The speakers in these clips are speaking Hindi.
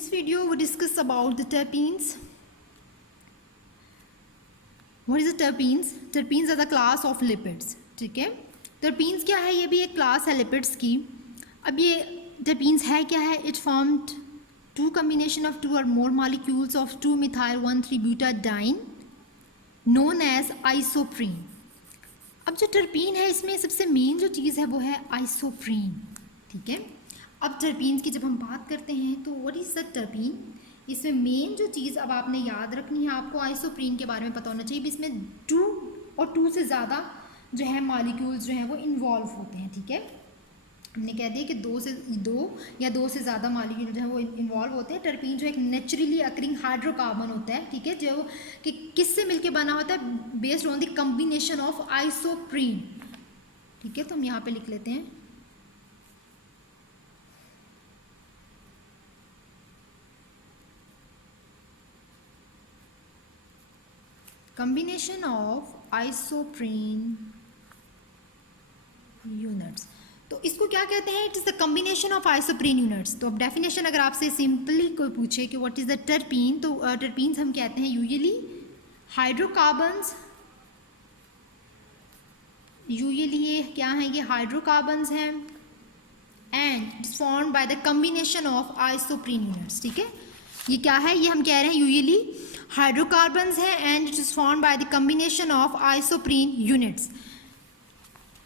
this video we discuss about the terpenes. What is the terpenes? Terpenes are the class of lipids. ठीक है, terpenes क्या है? ये भी एक क्लास है लिपिड्स की. अब ये terpenes है क्या है? It formed two combination of two or more molecules of 2-methyl-1,3-butadiene known as isoprene. अब जो टर्पीन है इसमें सबसे मेन जो चीज़ है वो है आइसोप्रीन. ठीक है, अब टर्पीन की जब हम बात करते हैं तो व्हाट इज़ द टर्पीन, इसमें मेन जो चीज़ अब आपने याद रखनी है, आपको आइसोप्रीन के बारे में पता होना चाहिए. इसमें 2 और 2 से ज़्यादा जो है मॉलिक्यूल्स जो हैं वो इन्वॉल्व होते हैं. ठीक है, हमने कह दिया कि 2 या 2 से ज़्यादा मॉलिक्यूल जो है वो इन्वॉल्व होते हैं. टर्पीन जो एक नेचुरली अकरिंग हाइड्रोकार्बन होता है. ठीक है, जो कि किससे मिलके बना होता है? Based on the combination of isoprene. ठीक है, तो हम यहाँ पे लिख लेते हैं combination of isoprene units. तो इसको क्या कहते हैं? It is the combination of isoprene units. तो अब डेफिनेशन अगर आपसे सिंपली कोई पूछे कि व्हाट इज़ द टर्पीन, तो टर्पीन्स हम कहते हैं यूजुअली हाइड्रोकार्बन्स. यूजुअली ये क्या है? ये हाइड्रोकार्बन्स हैं and it's formed by the combination of isoprene units. ठीक है, ये क्या है? ये हम कह रहे हैं यूजुअली हाइड्रोकार्बन्स हैं and it is formed by the combination of isoprene units.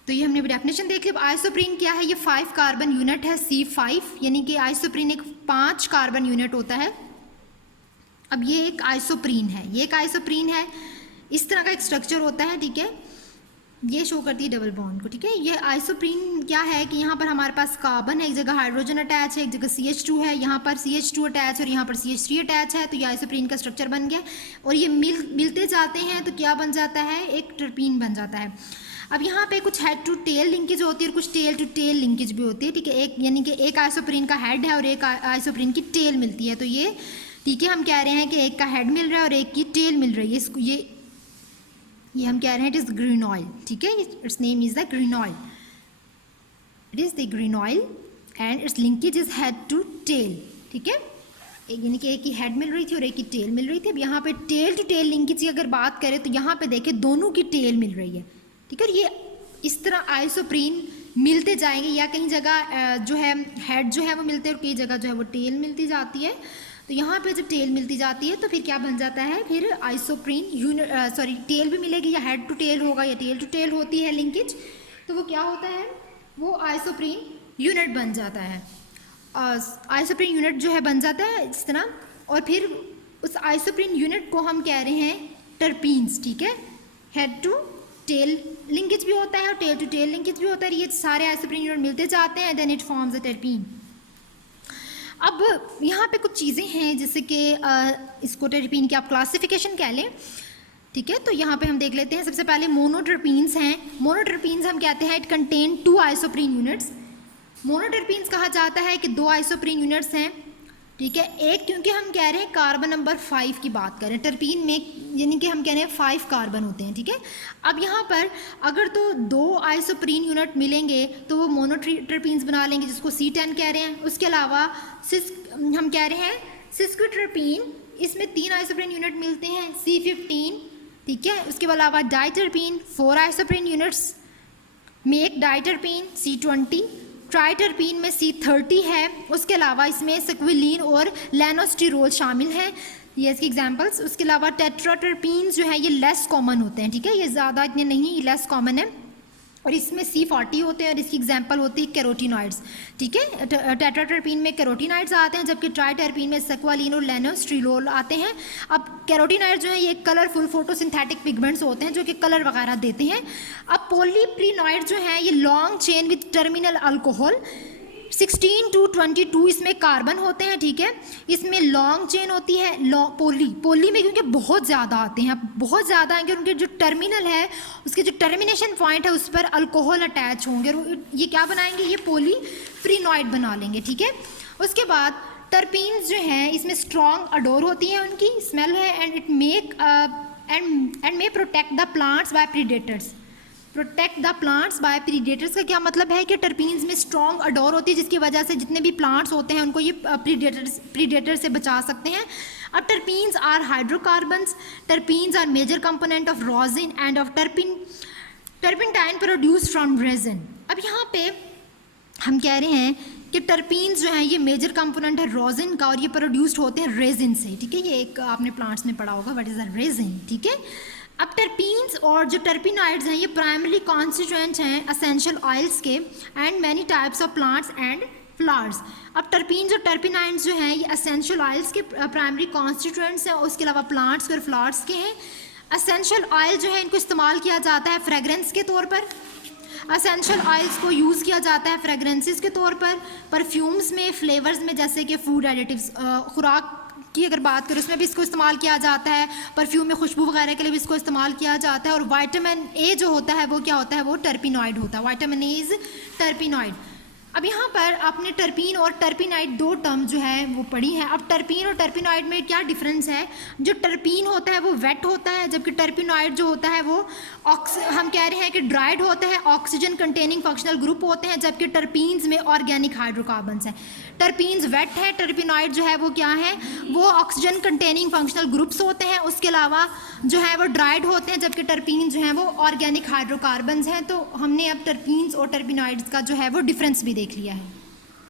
तो ये हमने डेफिनेशन देख ली. अब आइसोप्रीन क्या है? ये 5 कार्बन यूनिट है, C5, यानी कि आइसोप्रीन एक 5 कार्बन यूनिट होता है. अब ये एक आइसोप्रीन है, ये एक आइसोप्रीन है, इस तरह का एक स्ट्रक्चर होता है. ठीक है, ये शो करती है डबल बॉन्ड को. ठीक है, ये आइसोप्रीन क्या है कि यहाँ पर हमारे पास कार्बन है, एक जगह हाइड्रोजन अटैच है, एक जगह CH2 है, यहाँ पर CH2 अटैच और यहाँ पर CH3 अटैच है. तो ये आइसोप्रीन का स्ट्रक्चर बन गया और ये मिलते जाते हैं तो क्या बन जाता है? एक टर्पीन बन जाता है. अब यहाँ पे कुछ हेड टू टेल लिंकेज होती है और कुछ टेल टू टेल लिंकेज भी होती है. ठीक है, एक यानी कि एक आइसोप्रीन का हेड है और एक आइसोप्रीन की टेल मिलती है. तो ये ठीक है, हम कह रहे हैं कि एक का हेड मिल रहा है और एक की टेल मिल रही है. इसको ये हम कह रहे हैं इट इज़ ग्रीनॉइल. ठीक है, its name is the green oil. It is the green oil and its linkage is head to tail. ठीक है, यानी कि एक की हेड मिल रही थी और एक की टेल मिल रही थी. अब यहाँ पे टेल टू टेल लिंकेज की अगर बात करें तो यहाँ पे देखें दोनों की टेल मिल रही है. ठीक है, ये इस तरह आइसोप्रीन मिलते जाएंगे या कहीं जगह जो है हेड जो है वो मिलते हैं और कई जगह जो है वो टेल मिलती जाती है. तो यहाँ पे जब टेल मिलती जाती है तो फिर क्या बन जाता है? फिर आइसोप्रीन यूनिट टेल भी मिलेगी या हेड टू टेल होगा या टेल टू टेल होती है लिंकेज, तो वो क्या होता है? वो आइसोप्रीन यूनिट बन जाता है. आइसोप्रीन यूनिट जो है बन जाता है इस तरह और फिर उस आइसोप्रीन यूनिट को हम कह रहे हैं टर्पीन्स. ठीक है, हेड टू टेल लिंकेज भी होता है और टेल टू टेल लिंकेज भी होता है. ये सारे आइसोप्रीन यूनिट मिलते जाते हैं then it forms a terpene. अब यहाँ पे कुछ चीज़ें हैं जैसे कि इसको टर्पीन की आप क्लासिफिकेशन कह लें. ठीक है, तो यहाँ पे हम देख लेते हैं. सबसे पहले मोनोटर्पीन्स हैं. मोनोटर्पीन्स हम कहते हैं इट कंटेन 2 आइसोप्रीन यूनिट्स. मोनोटर्पीन्स कहा जाता है कि 2 आइसोप्रीन यूनिट्स हैं. ठीक है, एक क्योंकि हम कह रहे हैं कार्बन नंबर 5 की बात करें टर्पीन में, यानी कि हम कह रहे हैं 5 कार्बन होते हैं. ठीक है, अब यहाँ पर अगर तो 2 आइसोप्रीन यूनिट मिलेंगे तो वो मोनोटर्पीन्स बना लेंगे जिसको C10 कह रहे हैं. उसके अलावा हम कह रहे हैं सिस्कोटर्पीन, इसमें 3 आइसोप्रीन यूनिट मिलते हैं, C15. ठीक है, उसके अलावा डाइटर्पीन 4 आइसोप्रीन यूनिट्स मेक डाइटर्पीन C20. ट्राइटर्पीन में C30 है. उसके अलावा इसमें सक्विलीन और लेनोस्टिरोल शामिल हैं, ये इसकी एग्जांपल्स. उसके अलावा टेट्राटर्पीन्स जो है ये लेस कॉमन होते हैं. ठीक है, ये ज़्यादा इतने नहीं, लेस कॉमन है और इसमें C40 होते हैं और इसकी एग्जांपल होती है कैरोटीनॉइड्स. ठीक है, टेट्राटर्पीन में कैरोटीनॉइड्स आते हैं जबकि ट्राइटर्पीन में सक्वालिन और लेनोस्टिरोल आते हैं. अब कैरोटीनॉइड जो है ये कलरफुल फोटोसिंथेटिक पिगमेंट्स होते हैं जो कि कलर वगैरह देते हैं. अब पॉलीप्रीनॉइड जो है ये long chain with terminal alcohol 16 to 22 इसमें कार्बन होते हैं. ठीक है, इसमें लॉन्ग चेन होती है. पोली में क्योंकि बहुत ज़्यादा आते हैं, बहुत ज़्यादा आएंगे, उनके जो टर्मिनल है उसके जो टर्मिनेशन पॉइंट है उस पर अल्कोहल अटैच होंगे और ये क्या बनाएंगे? ये पॉलीप्रीनॉइड बना लेंगे. ठीक है, उसके बाद टर्पीन्स जो हैं इसमें स्ट्रॉन्ग अडोर होती है, उनकी स्मेल है and it make and may protect the plants by predators. Protect the plants by predators का क्या मतलब है कि टर्पीन्स में स्ट्रॉन्ग अडोर होती है जिसकी वजह से जितने भी प्लांट्स होते हैं उनको ये प्रीडेटर से बचा सकते हैं. अब terpenes are hydrocarbons. Terpenes are major component of rosin and of turpentine produced from resin. अब यहाँ पे हम कह रहे हैं कि टर्पीन्स जो हैं ये मेजर कंपोनेंट है रोजिन का और ये प्रोड्यूस्ड होते हैं रेजिन से. ठीक है, ये एक आपने प्लांट्स में पढ़ा होगा व्हाट इज अ रेजिन. ठीक है, अब टर्पीन्स और जो टर्पिनॉइड्स हैं ये प्राइमरी कॉन्स्टिट्यूएंट्स हैं असेंशियल ऑयल्स के and many types of plants and flowers. अब टर्पीन्स और टर्पिनॉइड्स जो हैं ये असेंशियल ऑयल्स के प्राइमरी कॉन्स्टिट्यूएंट्स हैं, उसके अलावा प्लांट्स और फ्लावर्स के हैं. असेंशियल ऑयल जो है इनको इस्तेमाल किया जाता है फ्रेगरेंस के तौर पर. असेंशियल ऑयल्स को यूज़ किया जाता है फ्रेगरेंसेस के तौर पर, परफ्यूम्स में, फ्लेवर्स में, जैसे कि फूड एडिटिव्स, खुराक की अगर बात करें उसमें भी इसको इस्तेमाल किया जाता है. परफ्यूम में खुशबू वगैरह के लिए भी इसको इस्तेमाल किया जाता है. और विटामिन ए जो होता है वो क्या होता है, वो टर्पिनॉइड होता है. Vitamin A is terpenoid. अब यहाँ पर आपने टर्पीन और टर्पिनाइड दो टर्म जो है वो पढ़ी हैं. अब टर्पीन और टर्पिनाइड में क्या डिफरेंस है? जो टर्पीन होता है वो वेट होता है, जबकि टर्पिनाइड जो होता है वो हम कह रहे हैं कि ड्राइड होता है, ऑक्सीजन कंटेनिंग फंक्शनल ग्रुप होते हैं, जबकि टर्पीन्स में ऑर्गेनिक हाइड्रोकार्बन्स हैं. टर्पीन्स वेट है, टर्पिनाइड जो है वो क्या है, वो ऑक्सीजन कंटेनिंग फंक्शनल ग्रुप्स होते हैं, उसके अलावा जो है वो ड्राइड होते हैं, जबकि टर्पीन जो है वो ऑर्गेनिक हाइड्रोकार्बन्स हैं. तो हमने अब टर्पीन्स और टर्पिनाइड्स का जो है वो डिफरेंस भी देख लिया है.